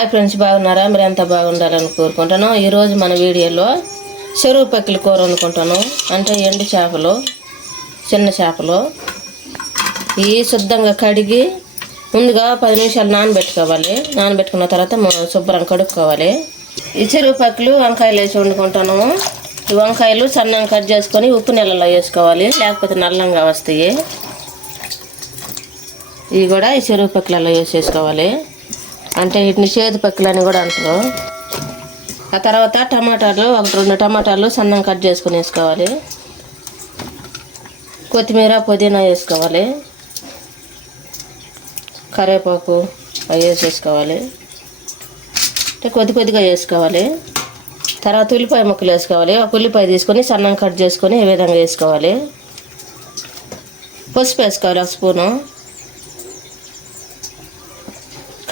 Hi friends, బాగున్నారా? మీరు ఎంత బాగుండాలని కోరుకుంటాను. ఈరోజు మన వీడియోలో చెరువు పక్కల కూర వండుకుంటాను. అంటే ఎండు చేపలు, చిన్న చేపలు ఇవి శుద్ధంగా కడిగి ముందుగా 10 నిమిషాలు నానబెట్టుకోవాలి. నానబెట్టుకున్న తర్వాత శుభ్రంగా కడుక్కోవాలి. ఈ చెరువు పక్కలు వంకాయలు వేసి వండుకుంటాను. ఈ వంకాయలు సన్నంగా కట్ చేసుకొని ఉప్పు నీళ్ళలో వేసుకోవాలి, లేకపోతే నల్లంగా వస్తాయి. ఇవి కూడా ఈ చెరువు పక్కలలో వేసేసుకోవాలి. అంటే వీటిని చేదు పక్కలని కూడా అంటారు. ఆ తర్వాత టమాటాలు 1-2 టమాటాలు సన్నంగా కట్ చేసుకొని వేసుకోవాలి. కొత్తిమీర, పుదీనా వేసుకోవాలి. కరివేపాకు అవి వేసేసుకోవాలి. అంటే కొద్దిగా వేసుకోవాలి. తర్వాత ఉల్లిపాయ ముక్కలు వేసుకోవాలి. ఒక ఉల్లిపాయ తీసుకొని సన్నంగా కట్ చేసుకొని ఈ విధంగా వేసుకోవాలి. పసుపు వేసుకోవాలి 1 స్పూను.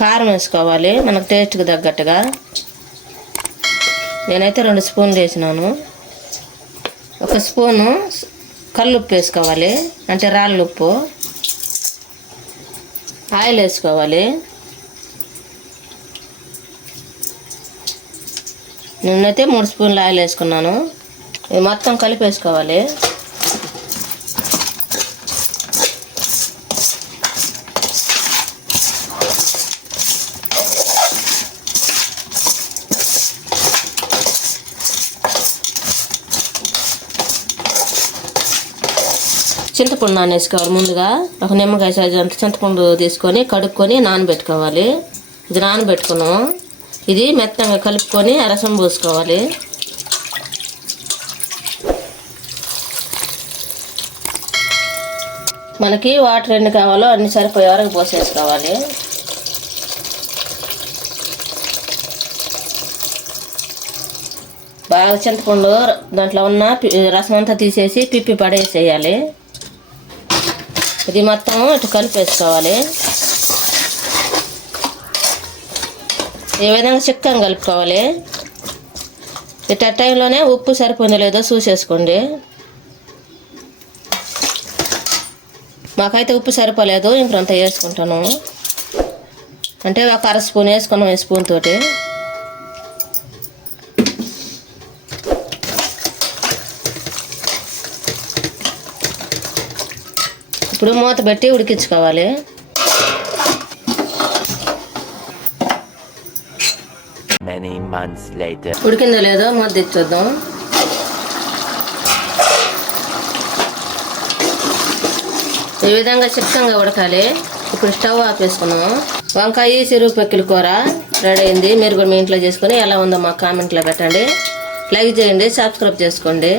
కారం వేసుకోవాలి మనకు టేస్ట్కి తగ్గట్టుగా. నేనైతే 2 స్పూన్లు వేసినాను. 1 స్పూను కల్లుప్పు వేసుకోవాలి, అంటే రాళ్ళ ఉప్పు. ఆయిల్ వేసుకోవాలి. నేనైతే 3 స్పూన్లు ఆయిల్ వేసుకున్నాను. ఇది మొత్తం కలిపేసుకోవాలి. చింతపండు నానేసుకోవాలి. ముందుగా ఒక నిమ్మకాయ సైజు అంత చింతపండు తీసుకొని కడుక్కొని నానబెట్టుకోవాలి. ఇది నానబెట్టుకున్నాం. ఇది మెత్తంగా కలుపుకొని రసం పోసుకోవాలి. మనకి వాటర్ ఎన్ని కావాలో అన్ని సరిపోయే వరకు పోసేసుకోవాలి. బాగా చింతపండు దాంట్లో ఉన్న రసం అంతా తీసేసి పిప్పి పడేసేయాలి. ఇది మొత్తం ఇటు కలిపేసుకోవాలి. ఈ విధంగా చిక్కగా కలుపుకోవాలి. ఇట్ట టైంలోనే ఉప్పు సరిపోయిందో లేదో చూసేసుకోండి. మాకైతే ఉప్పు సరిపోలేదు, ఇంకంతా వేసుకుంటాను. అంటే ఒక 1/2 స్పూన్ వేసుకున్నాం ఈ స్పూన్ తోటి. ఇప్పుడు మూత పెట్టి ఉడికించుకోవాలి. ఉడికిందో లేదో మూత తెచ్చుద్దాం. ఈ విధంగా చిక్కగా ఉడకాలి. ఇప్పుడు స్టవ్ ఆపేసుకున్నాం. వంకాయ చెరువు పక్కల కూర రెడీ అయింది. మీరు కూడా మీ ఇంట్లో చేసుకొని ఎలా ఉందో మాకు కామెంట్లో పెట్టండి. లైక్ చేయండి, సబ్స్క్రైబ్ చేసుకోండి.